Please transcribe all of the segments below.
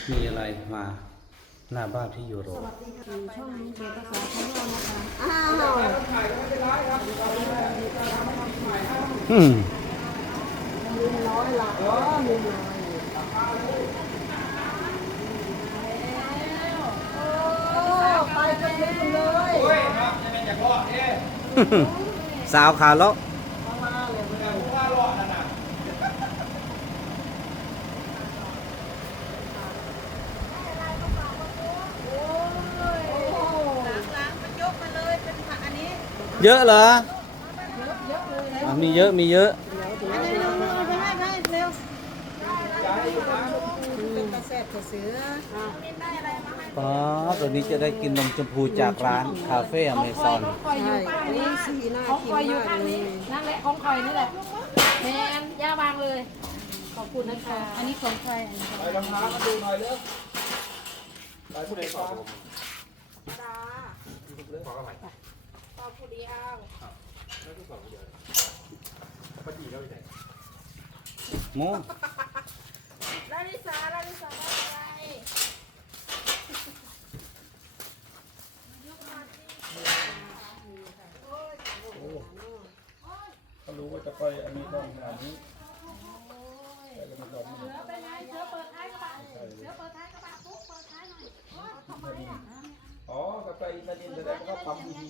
มีอะไรมาหน้าบ้านพี่ยูโรช่องนี้เป็นภาษาพม่านะคะอ้าวอืมมีน้อยละมีน้อยโอ้ไปกันเยอะเลยโอ้ยครับจะเป็นอย่างพ่อเนี่ยสาวขาเลาะมาเลยว่ารอดนั่นน่ะเยอะเหรอเยอะเลยนะมีเยอะมีเยอะเป็นกระแสกระเสืออ๋อตัวนี้จะได้กินนมชมพูจากร้านคาเฟ่อเมซอนคอยอยู่ป้านี่สีหน้าของกิคอยอยู่นมากข้างเลนี้ยนั่นแหละของคอยนี่แหละแมนย่าวางเลย ขอบคุณนะคะ อันนี้ของใครอันนี้ไปรองเท้ามาดูหน่อยเร็วไปผู้ใดก่อนขอบคุณดีเอาหมูลาลิสาได้อะไรเขารู้ว่าจะไปอันนี้ต้องงานนี้ไปแล้วมันก็ไม่ไปไหนเสือเปิดท้ายกระบะเสือเปิดท้ายกระบะปุ๊บเปิดท้ายหน่อยทำไมอ่ะอ๋อกาแฟอินเทอร์เน็ตแสดงว่าปั๊มดี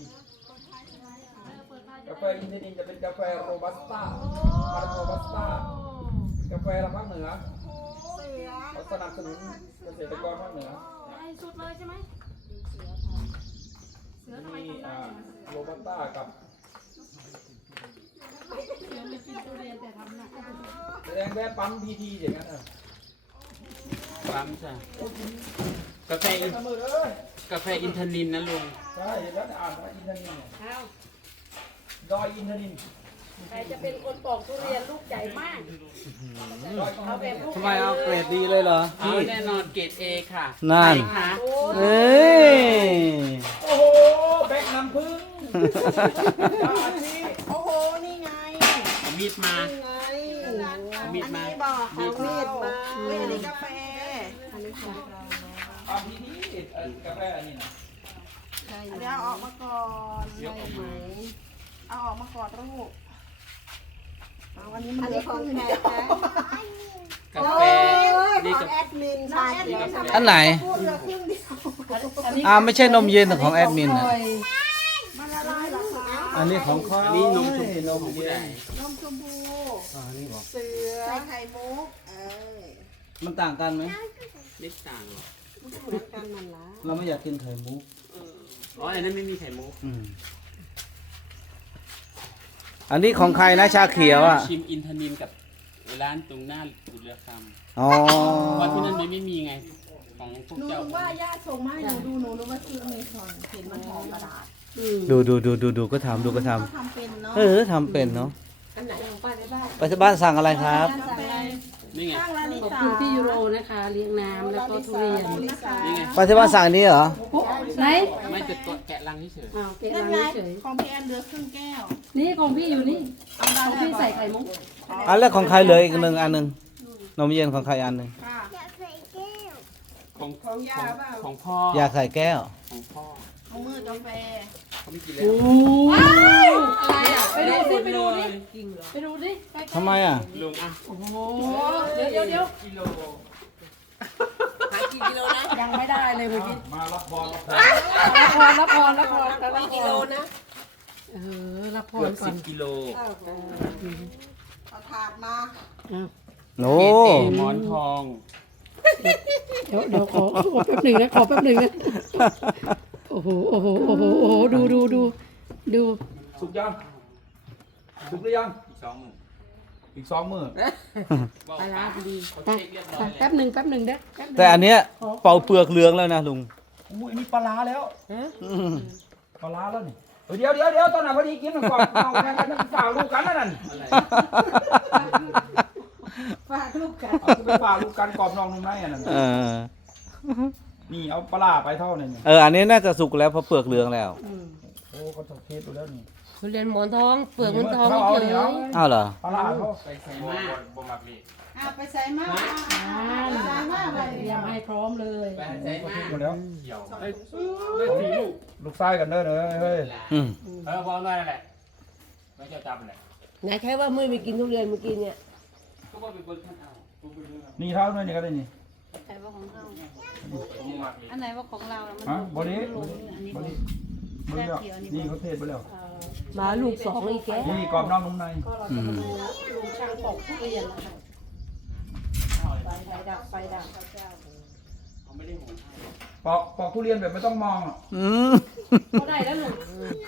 กาแฟอินเทอร์เน็ตจะเป็นกาแฟโรบัสต้าพันธุ์โรบัสต้ากาแฟละภาคเหนือเขาสนับสนุนเกษตรกรภาคเหนือไอ้สุดเลยใช่ไหมเสือทำไมมีทำได้โรบัสต้ากับเสือไม่กินทุเรียนแต่ทำหนักแสดงแบบปั๊มพีทีอย่างนั้นปั๊มจ้ะกาแฟอินเสมอเลยกาแฟอินทนินนะลุงใช่แล้วอ่านว่าอินเทอร์เน็ตเอาดอยอินเทอร์เน็ตใครจะเป็นคนปอกทุเรียนลูกใหญ่มาก เอาแบบลูกทำไมเอาเกรดดีเลยเหรอเอาแน่นอนเกรดเอค่ะนั่นใช่ค่ะเอ้ยโอ้โหแบกน้ำผึ้งโอ้โหนี่ไงเอามีดมานี่ไงเอามีดมาบอกเอามีดมาอันนี้กาแฟอันนี้ของเราปั๊มพีทีกาแฟอันนี้นะใช่เดี๋ยวเอาออกมาก่อนยกออกมาเอาออกมาก่อนลูกเอาอันนี้มันเหลือของแขกนะกาแฟนี่ขกาองแอดมินชายเดียวอันไหนพูดเหลือครึ่งเดียวไม่ใช่นมเย็นของแอดมินนะมันละลายหรอคะอันนี้ของข้าอันนี้นมชมพูของผู้ใดนมชมพูอ๋อนี่บอกเสือใส่ไข่มุกมันต่างกันไหมไม่ต่างหรอกเหมือนกันนั่นละเราไม่อยากกินไข่มุกอ๋ออันนั้นไม่มีไข่มุกอันนี้ของใครนะชาเขียวอ่ะชิมอินทนินกับร้านตรงหน้าบุรีรัมย์อ๋อเพราะที่นั่นไม่มีไง ของพวกหนูเจ้าว่าย่าส่งมาให้หนูดูหนูรู้ว่าซื้อเมซอนเห็นมันหอมกระดาษดูก็ทำดูก็ทเขาทำเป็นเนาะำทำเป็นเนาะอันไหนของป้าได้บ้างไปที่บ้านสั่งอะไรครับกาแฟนี่ไงข้างร้านลิขอบซ่าคุณพี่ยูโรนะคะเลี้ยงน้ำแล้วก็ทุเรียนนี่ไงไปที่บ้านสั่งอันนี้เหรอไหนไม่จะแกะรังเฉยอ้าวเก็บนั่นรังไงเฉยของพี่แอนเหลือครึ่งแก้วนี่ของพี่อยู่นี่ของพี่ใส่ไข่มุกอันแล้วของใครเหลืออีกหนึ่งอันหนึ่งนมเย็นของใครอันหนึ่งค่ะของของย่าเปล่าของพ่ออยากใส่แก้วของพ่อของมือกาแฟเขาไม่กินแล้วอะไรอ่ะไปดูสิไปดูดิไปดูดิไปทำไมอ่ะลุงอ่ะโอ้โหเดี๋ยวกิโลยังไม่ได้เลยเมื่อกี้มารับบอลรับบอลรับพรกิโลนะรับพเกืรอบก่อสินบกิโลเอาถาดมาโอ้เกรดเอหมอนทองเดี๋ยวขอแป๊บหนึ่งนะขอแป๊บหนึ่งนะโอ้โหดูสุกยังสุกหรือยังอีก2 มื้ออีก 2 มื้อบอกปลาร้าดีเขาเช็คเรียบร้อยแป๊บหนึ่งเด้อแป๊บหนึ่งแต่อันเนี้ยเป่าเปลือกเหลืองแล้วนะลุงอุ้ยอันนี้ปลาร้าแล้วปลาร้าแล้วนี่เดี๋ยวตอนไหนพอดีกินมันก่อนเอาแค่นั้นฝ่าลูกกันนั่นอะไรฝากลูกกันเอาไปฝ่าลูกกันกรอบนองนุ่มในอันนั้น นี่เอาปลาร้าไปเท่านึงอันนี้น่าจะสุกแล้วเพราะเปลือกเหลืองแล้วโอ้ก็ต้องเทสดูแล้วนี่ทุเรียนหมอนทองเปลือกมันทองเอาเฉนี่ยเอาอ้าวเหรอปลาร้าเขาไปใส่มากบ่มักเลยอ่ะไปใส่มาๆใส่มาไปยยมให้พร้อมเลยไปใส่มาหมดแล้วเกี่ยวได้สี่ลูกลูกไส้กันเด้อเฮ้ยอืมพอหน่อยนั่นแหละไม่เจ้าจับแหละไหนใครว่ามือไปกินทุเรียนเมื่อกี้เนี่ยก็ว่าเป็นคนท่านเอาผมไปเรื่องนี่เท่านั้นนี่ก็ได้นี่ไหนว่าของเราผมมาอีกอันไหนว่าของเราแล้วมันฮะบอดี้ลงอันนี้บอดี้มึงเนี่ยนี่เขาเทศไปแล้วหมาลูกสองอีกแกนี่กรอบนอกนุ่มในก็เราจะมาดูลุงช่างปอกทุเรียนนะคะไฟดับไฟดับเขาไม่ได้หุงให้ปอกทุเรียนแบบไม่ต้องมองอ่ะอืมก็ได้แล้วลุง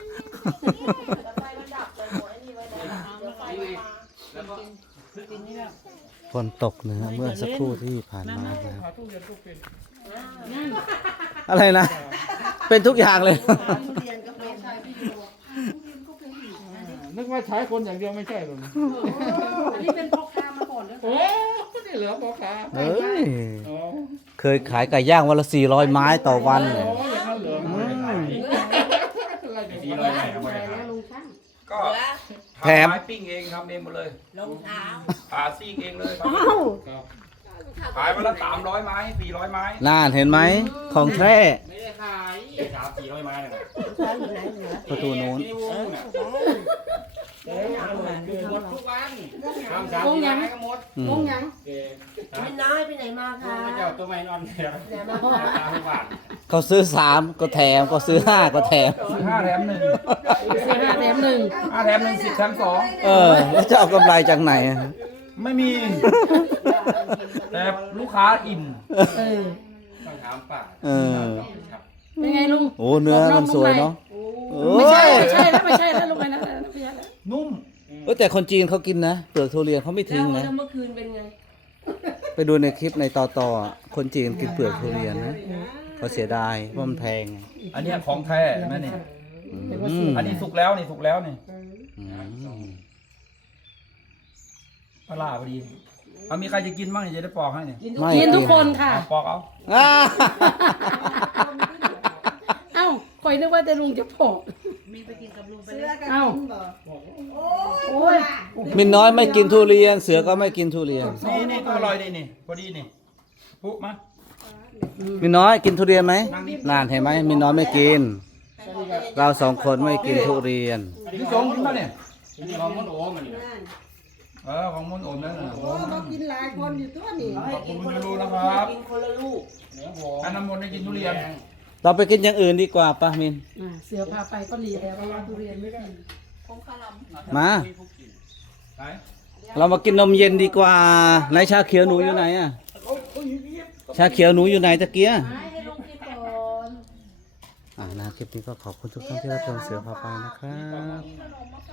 แล้วก็ฝนตกนะฮะเมื่อสักครู่ที่ผ่านมานะครับทุเรียนทุกเป็นอะไรนะ เป็นทุกอย่างเลยทุเรียนก็เป็นนึกว่าใช้คนอย่างเดียวไม่ใช่หรออันนี้เป็นพ่อค้ามาก่อนแล้วโอ้นี่เหลือพ่อค้าเอ้ยอ๋อเคยขายไก่ย่างวันละ400 ไม้ต่อวันเลยอย่างนั้นเหรอดีเลยไหนเอาไปไปขายแล้วลุงช่างก็แถมไม้ปิ้งเองทำเองหมดเลยรองเท้าผ่าซีกเองเลยอ้าวขายวันละ300 ไม้400 ไม้น่านเห็นไหม ของแท้ไม่ได้ขาย3-400ไม้เลยเท้าอยู่ไหนเหนือประตูนู้นที่วงน่ะหมดทุกวันทำ3-4ไม้ก็หมดอืมลุงยังไม่น้อยไปไหนมาคะพระเจ้าตัวไม่นอนเนี่ยทุกวันเขาซื้อ3ก็แถมก็ซื้อ5ก็แถมซื้อ5แถม1 ซื้อ5 แถม 1 5แถม1 10แถม2 แล้วจะเอากำไรจากไหนอะไม่มี แต่ลูกค้าอิ่มเออต้องถามป้าเออครับเป็นไงลุงโอ้เนื้อมันสวยเนาะไม่ใช่โอ้ยไม่ใช่แล้วไม่ใช่แล้วลุงไอ้นั่นไม่ใช่แล้วนุ่มแต่คนจีนเขากินนะเปลือกทุเรียนเขาไม่ทิ้งนะแล้วเมื่อคืนเป็นไงไปดูในคลิปในต่อๆอะคนจีนกินเปลือกทุเรียนนะเขาเสียดายเพราะมันแพงไงอันเนี้ยของแท้นะนี่อืมอันนี้สุกแล้วนี่สุกแล้วนี่อืมปลาร้าพอดีเอามีใครจะกินบ้างจะได้ปอกให้เนี่ยไม่กินทุกคนค่ะปอกเอาอ่าเอ้าคอยนึกว่าแต่ลุงจะปอกเสื้อกันเอ้าบ่โอ้ยมินน้อยไม่กินทุเรียน เสือก็ไม่กินทุเรียนนี่ก็อร่อยดีนี่พอดีนี่ปุ๊มามินน้อยกินทุเรียนไหมนานเห็นไหมมินน้อยไม่กิน เรา2 คนไม่กินทุเรียนพี่สงกินป่ะเนี่ยนี่ของมันโอ้มันนี่ของมุนโอมนั่นน่ะโอ้เขากินหลายคนอยู่ตัวนี่ขอบคุณคุณรู้นะครับกินคนละลูกเนื้อหออันน้ำมนต์ได้กินทุเรียนเราไปกินอย่างอื่นดีกว่าป่ะมินเสือพาไปก็ดีแล้วเพราะว่าทุเรียนไม่กินมาไหนเรามากินนมเย็นดีกว่าไหนชาเขียวหนูอยู่ไหนอะชาเขียวหนูอยู่ไหนตะเกียให้ลุงกินก่อนนะคลิปนี้ก็ขอบคุณทุกท่านที่รับชมเสือพาไปนะครับ